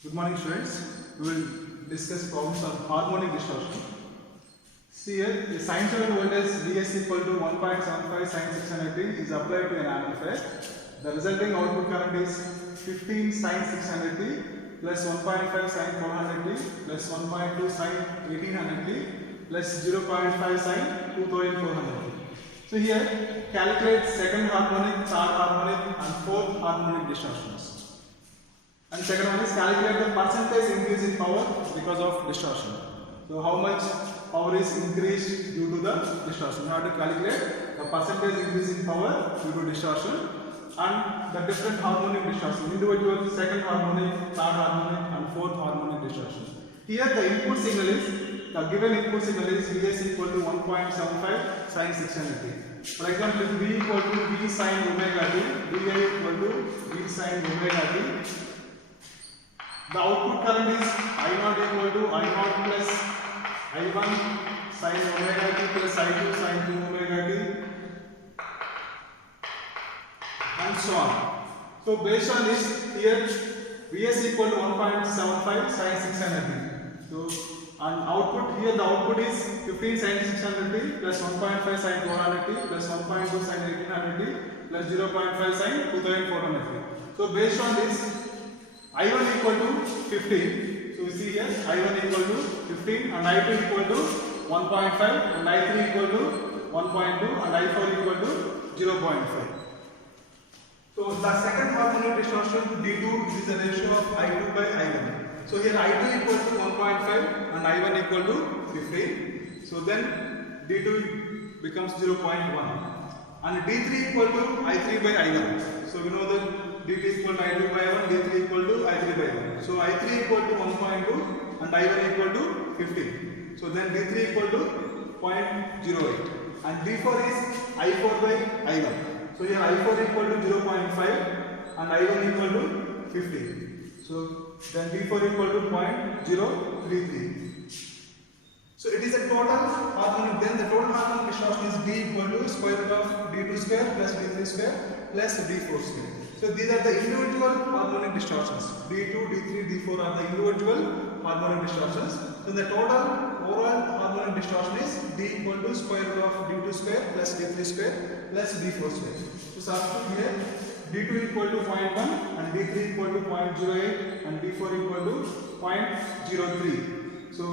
Good morning, students. We will discuss problems on harmonic distortion. See here, the sinusoidal voltage Vs equal to 1.75 sin 600t is applied to an amplifier. The resulting output current is 15 sin 600t plus 1.5 sin 400t plus 1.2 sin 1800t plus 0.5 sin 2400t. So here, calculate second harmonic, third harmonic and fourth harmonic distortions. And second one is calculate the percentage increase in power because of distortion. So how much power is increased due to the distortion? You have to calculate the percentage increase in power due to distortion and the different harmonic distortion, individual second harmonic, third harmonic and fourth harmonic distortion. Here the input signal is, the given input signal is Vs equal to 1.75 sin 600t. For example, if V equal to V sin omega t, Vi equal to V sin omega t, the output current is I0 equal to I0 plus I1 sin omega t plus I2 sin 2 omega t and so on. So based on this, here Vs equal to 1.75 sin 600t. So and output, here the output is 15 sin 600t plus 1.5 sin 400t plus 1.2 sin 1800t plus 0.5 sin 2400t. So based on this, I1 equal to 15. So you see here I1 equal to 15 and I2 equal to 1.5 and I3 equal to 1.2 and I4 equal to 0.5. So the second harmonic distortion D2 is the ratio of I2 by I1. So here I2 equal to 1.5 and I1 equal to 15. So then D2 becomes 0.1 and D3 equal to I3 by I1. So we know that D2 equal to I2 by I1, D3 equal to I3 by I1. So I3 equal to 1.2 and I1 equal to 15. So then D3 equal to 0.08 and D4 is I4 by I1. So here I4 equal to 0.5 and I1 equal to 15. So then D4 equal to 0.033. So it is a total harmonic, then the total harmonic distortion is D equal to square root of D2 square plus D3 square plus D4 square. So these are the individual harmonic distortions. D2, D3, D4 are the individual harmonic distortions. So the total overall harmonic distortion is D equal to square root of D2 square plus D3 square plus D4 square. So substitute here, D2 equal to 0.1 and D3 equal to 0.08 and D4 equal to 0.03. So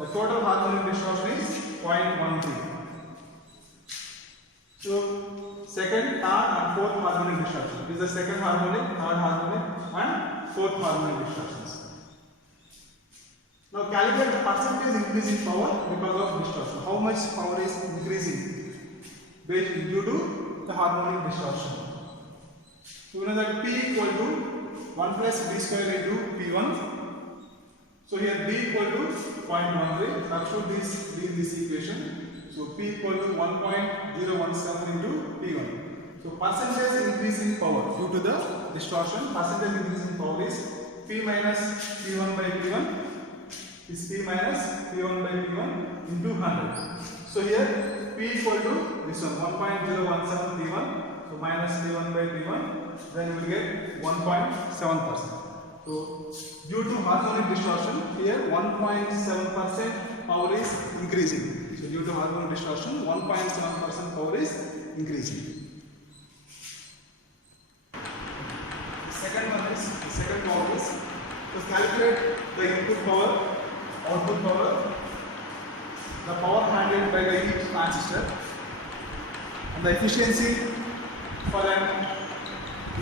the total harmonic distortion is 0.13. So second, third and fourth harmonic distortion. This is the second harmonic, third harmonic and fourth harmonic distortions. Now calculate the percentage increase in power because of distortion. How much power is increasing due to the harmonic distortion. So we know that P equal to 1 plus B square into P1. So here B equal to 0.13. Substitute this equation. So P equal to 1.017 into P1. So percentage increase in power due to the distortion. Percentage increase in power is P minus P1 by P1 is P minus P1 by P1 into 100. So here P equal to this one 1.017 P1. So minus P1 by P1. Then you will get 1.7%. So due to harmonic distortion, here 1.7% power is increasing. So due to harmonic distortion, 1.7% power is increasing. The second problem is to calculate the input power, output power, the power handled by the each transistor, and the efficiency for an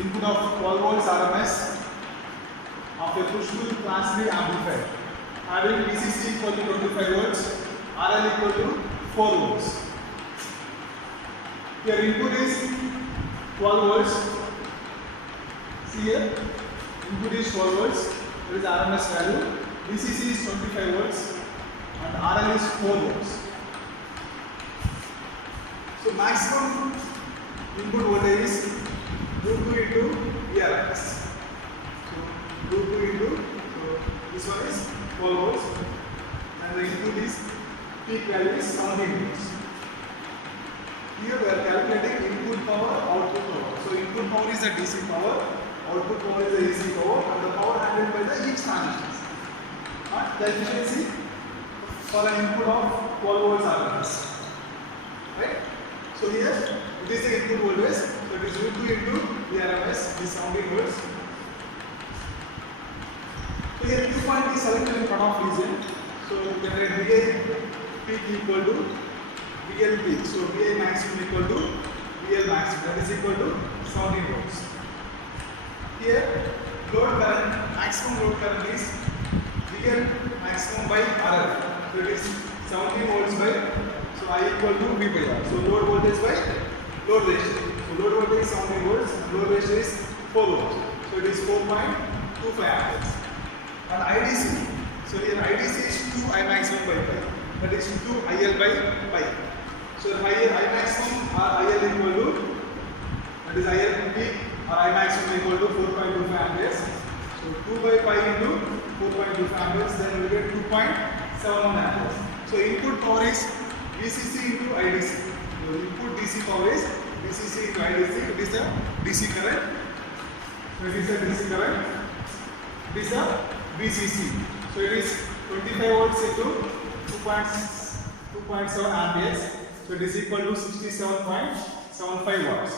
input of 12 volts RMS of a push-pull class B amplifier having VCC equal to 25 volts, RL equal to 4 volts. Here input is 12 volts. See here, input is 12 volts. There is RMS value. VCC is 25 volts and RL is 4 volts. So maximum input voltage is √2 into VRMS. So √2 into, so this one is 12 volts and the input is peak value is 17 volts. Here we are calculating input power, output power. So input power is the DC power, output power is the AC power and the power handled by the each transistor. the efficiency for an input of 12 volts RMS. Right? So here it is the input voltage, so it is root 2 into the RMS, this 17 volts. So here Q point is selected in cutoff region. So you can write VI peak equal to VL peak. So VI maximum equal to VL maximum, that is equal to 17 volts. Here load current, maximum load current is VL maximum by RL. So it is 17 volts by, so I equal to V by R. So load voltage by load ratio. So load voltage is 17 volts, load ratio is 4 volts. So it is 4.25 amperes. And IDC, so here IDC is 2 I maximum by pi. That is 2 IL by pi. So I maximum or IL equal to, that is IL peak or I maximum equal to 4.25 amperes. So 2 by pi into 4.25 amperes, then we will get 2.71 amperes. So input power is VCC into IDC. So input DC power is VCC into IDC. It is the DC current. So it is the DC current. It is the VCC. So it is 25 volts into 2.7 amperes. So it is equal to 67.75 watts.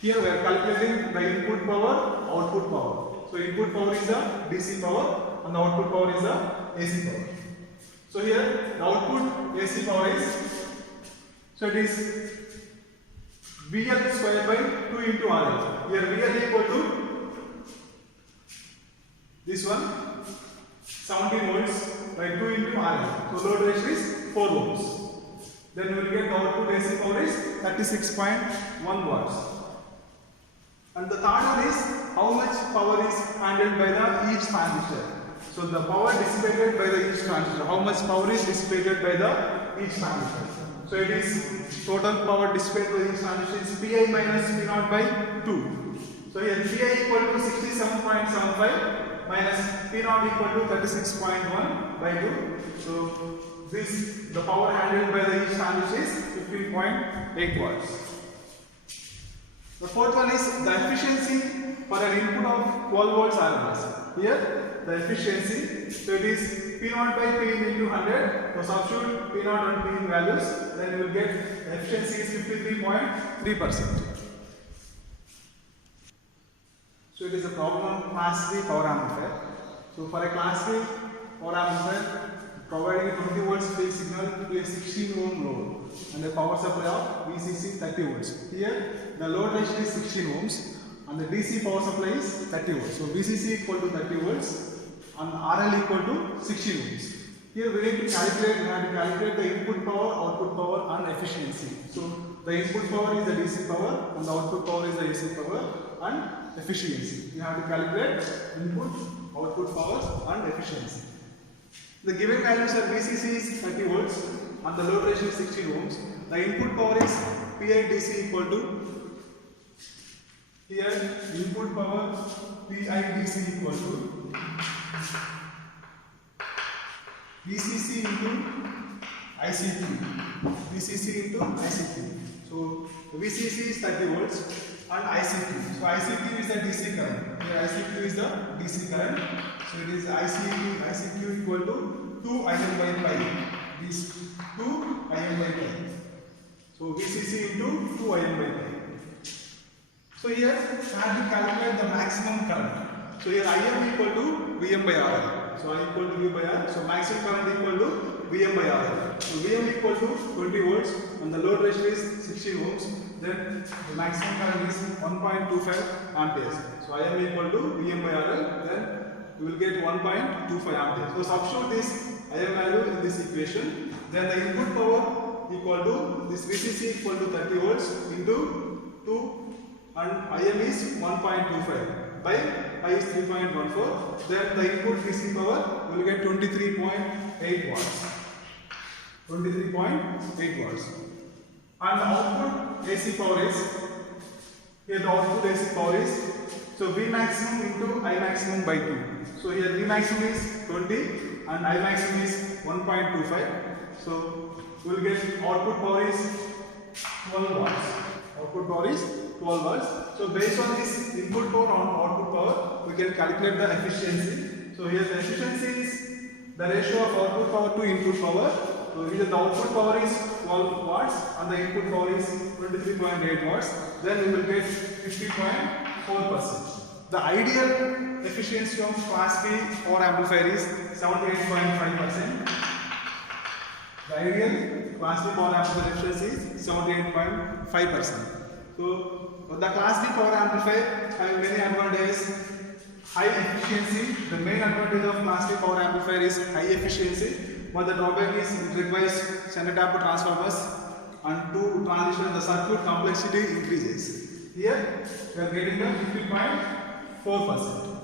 Here we are calculating the input power, output power. So input power is the DC power and the output power is the AC power. So here the output AC power is, so it is VL square by 2 into RL. Here VL equal to this one 17 volts by 2 into RL. So load ratio is 4 ohms. Then we will get the output AC power is 36.1 watts. And the third one is how much power is handled by the each transistor. So the power dissipated by the each transistor. How much power is dissipated by the each transistor. So it is total power dissipated by each transistor is Pi minus P0 by 2. So here Pi equal to 67.75 minus P0 equal to 36.1 by 2. So this, the power handled by the each transistor is 15.8 watts. The fourth one is the efficiency for an input of 12 volts RMS. Here the efficiency, so it is P0 by P into 100. So substitute P0 and P in values, then you will get the efficiency is 53.3%. So it is a problem of class 3 power amplifier. So for a class 3 power amplifier, providing a 20 volts peak signal to a 16 ohm load and a power supply of VCC 30 volts. Here the load ratio is 16 ohms and the DC power supply is 30 volts. So VCC equal to 30 volts and RL equal to 16 ohms. Here we need to calculate the input power, output power and efficiency. So the input power is the DC power and the output power is the AC power and efficiency. You have to calculate input, output power and efficiency. The given values are VCC is 30 volts and the load ratio is 16 ohms. The input power is Pi DC equal to, here input power Pi DC equal to VCC into ICQ. VCC into ICQ. So VCC is 30 volts and ICQ. So ICQ is the DC current. Here ICQ is the DC current. So it is ICQ equal to 2 Im by pi. This 2 Im by pi. So VCC into 2 Im by pi. So here I have to calculate the maximum current. So here Im equal to Vm by RL. So I equal to V by R. So maximum current equal to Vm by RL. So Vm equal to 20 volts and the load ratio is 16 ohms. Then the maximum current is 1.25 amperes. So Im equal to Vm by RL. Then we will get 1.25 amperes. So substitute this Im value in this equation. Then the input power equal to this VCC equal to 30 volts into 2 and Im is 1.25 by I is 3.14. Then the input DC power will get 23.8 watts. 23.8 watts. And the output AC power is, here the output AC power is, so V maximum into I maximum by 2. So here V maximum is 20 and I maximum is 1.25. So we will get output power is 12 watts. Output power is 12 watts. So based on this input power and output power, we can calculate the efficiency. So here the efficiency is the ratio of output power to input power. So here the output power is 12 watts and the input power is 23.8 watts. Then we will get 50.4%. The ideal efficiency of class B power amplifier is 78.5%. The ideal class B power amplifier efficiency is 78.5%. So the class B power amplifier have many advantages. High efficiency. The main advantage of class B power amplifier is high efficiency, but the drawback is it requires shunt type transformers, and to transition the circuit complexity increases. Here we are getting the 50.4%.